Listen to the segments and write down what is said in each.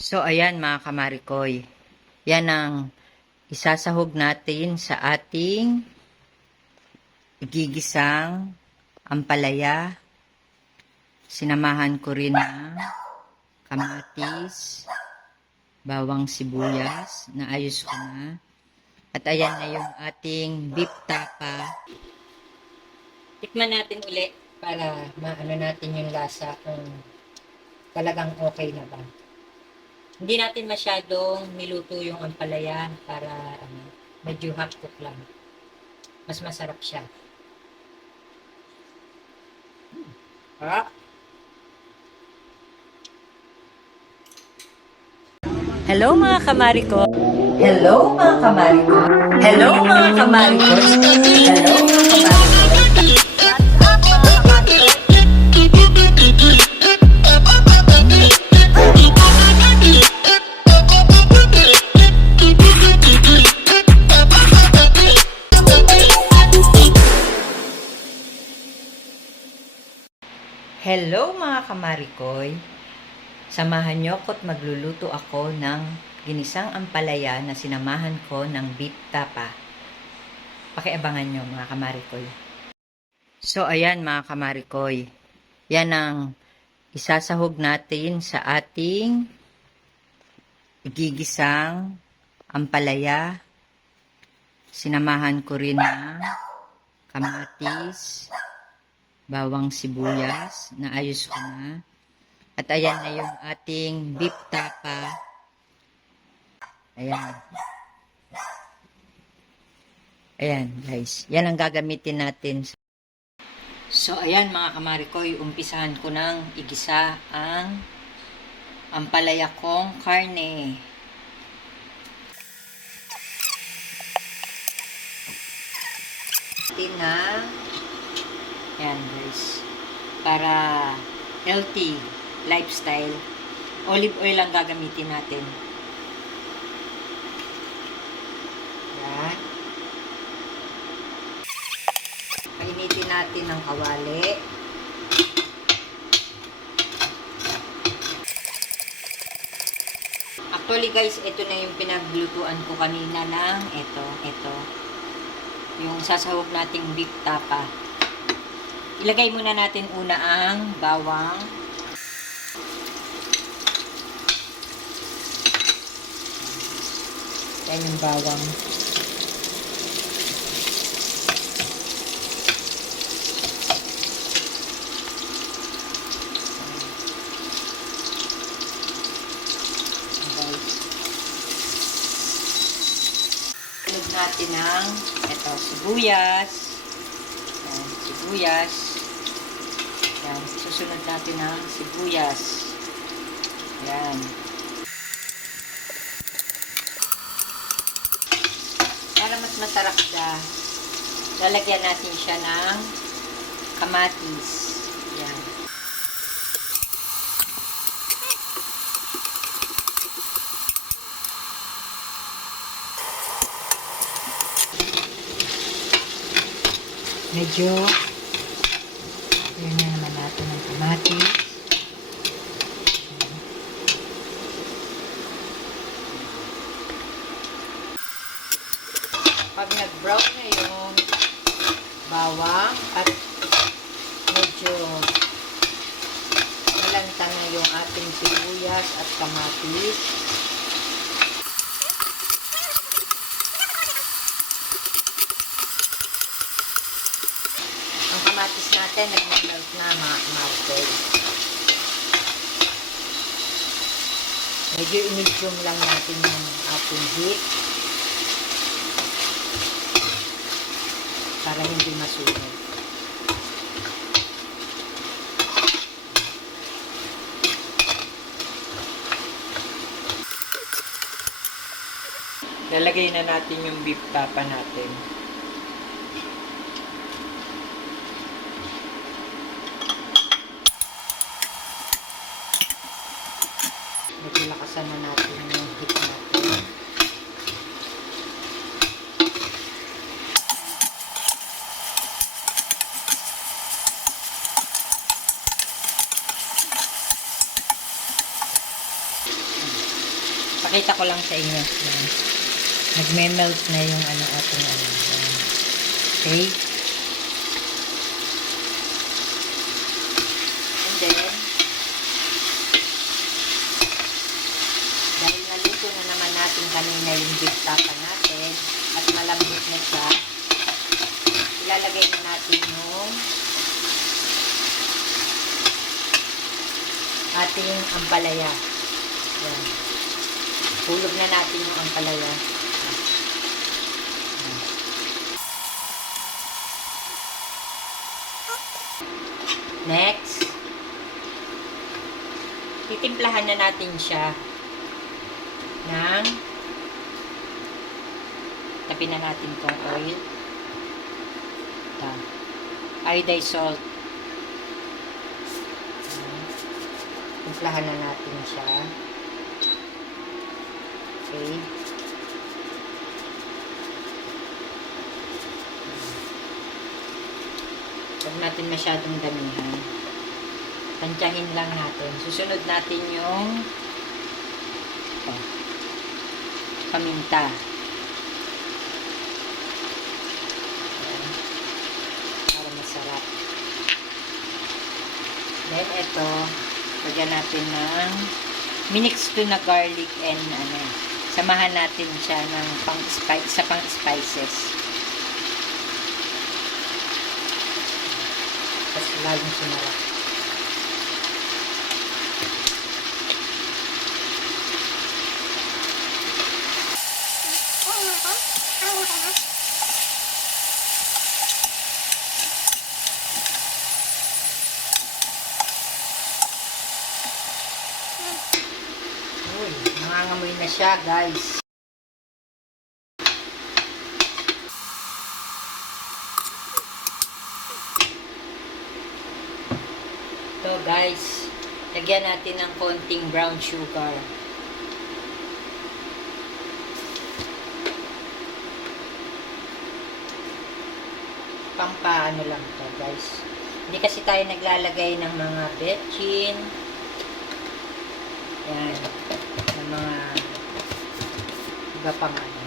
So, ayan mga kamarikoy. Yan ang isasahog natin sa ating igigisang ampalaya. Sinamahan ko rin ng kamatis, bawang sibuyas, naayos ko na. At ayan na yung ating beef tapa. Tikman natin uli para maano natin yung lasa kung talagang okay na ba. Hindi natin masyadong niluto yung ampalaya para medyo hot cook lang. Mas masarap siya. Hello mga kamariko. Hello mga kamariko. Hello mga kamariko. Hello mga kamariko. Hello mga kamarikoy. Samahan niyo ko't magluluto ako ng ginisang ampalaya na sinamahan ko ng beef tapa. Pakiabangan niyo mga kamarikoy. So ayan mga kamarikoy. Yan ang isasahog natin sa ating igigisang ampalaya. Sinamahan ko rin ng kamatis, bawang sibuyas, naayos ko na. At ayan na yung ating beef tapa. Ayan. Ayan guys, yan ang gagamitin natin. So ayan mga kamarikoy, umpisahan ko ng igisa ang ampalaya kong karne. Na yan guys, para healthy lifestyle, olive oil lang gagamitin natin. Yan. Painitin natin ng kawali. Actually guys, ito na yung pinaglutuan ko kanina ng ito. Yung sasahog nating beef tapa. Ilagay muna natin una ang bawang. Yan yung bawang. Sunod natin ang sibuyas. Yan, sibuyas. Yan, susunod natin ang sibuyas. Yan. Para mas masarap siya, lalagyan natin siya ng kamatis. Yan. Medyo yun na naman natin ng kamatis. Pag nag-brown na yung bawang at medyo malanta na yung ating sibuyas at kamatis, ang kamatis natin nag-melt na mga kamarikoy. Medyo i-medium lang natin yung ating heat para hindi masunog. Lalagay na natin yung beef tapa natin. Maglakasan na natin yung heat natin. Pakita ko lang sa inyo. Yan. Nagme-melt na yung ating ano. Yan. Okay. And then, dahil naluto na naman natin kanina yung beef tapa natin at malambot na siya, ilalagay na natin yung ating ampalaya. Yan. Hulog na natin yung ampalaya. Next, titimplahan na natin siya ng tabi na natin tong oil. Ito. Iodized salt. Timplahan na natin siya. Okay. Huwag natin masyadong damihan. Tansyahin lang natin. Susunod natin yung paminta. Ayan. Para masarap. Then, ito, lagyan natin ng minix ko na garlic and samahan natin siya ng sa pang spices. Tapos lalong sumarap. Uy, nangangamoy na siya, guys. Ito, guys. Lagyan natin ng konting brown sugar. Pampaano lang to, guys. Hindi kasi tayo naglalagay ng mga betchin. Yan. Ng mga iba pang ano.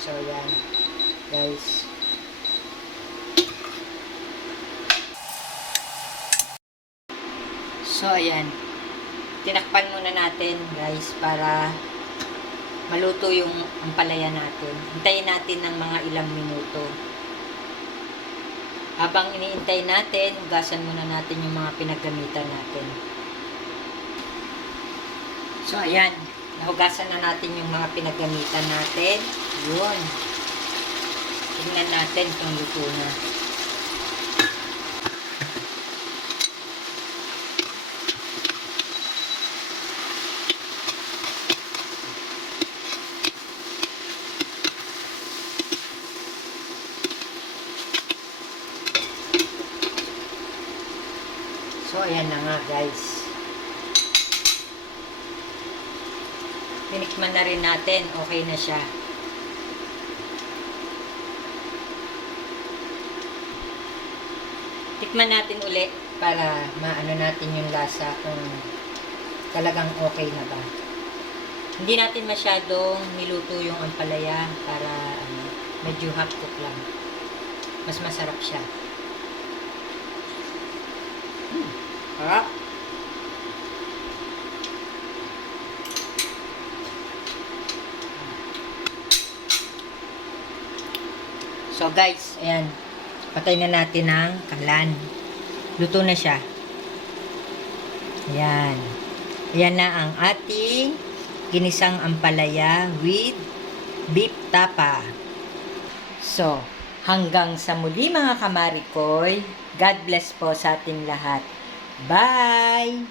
So, yan. Guys. So, ayan. Tinakpan muna natin, guys, para maluto yung ampalaya natin. Hintayin natin ng mga ilang minuto. Habang iniintay natin, hugasan muna natin yung mga pinaggamitan natin. So, ayan. Nahugasan na natin yung mga pinaggamitan natin. Yun. Tingnan natin kung luto na. So, ayan na nga, guys. Tinikman na rin natin. Okay na siya. Tikman natin uli para maano natin yung lasa kung talagang okay na ba. Hindi natin masyadong niluto yung ampalaya para medyo half cook lang. Mas masarap siya. Harap. So guys, ayan. Patay na natin ang kalan. Luto na siya. Ayan. Ayan na ang ating ginisang ampalaya with beef tapa. So, hanggang sa muli mga kamarikoy. God bless po sa ating lahat. Bye!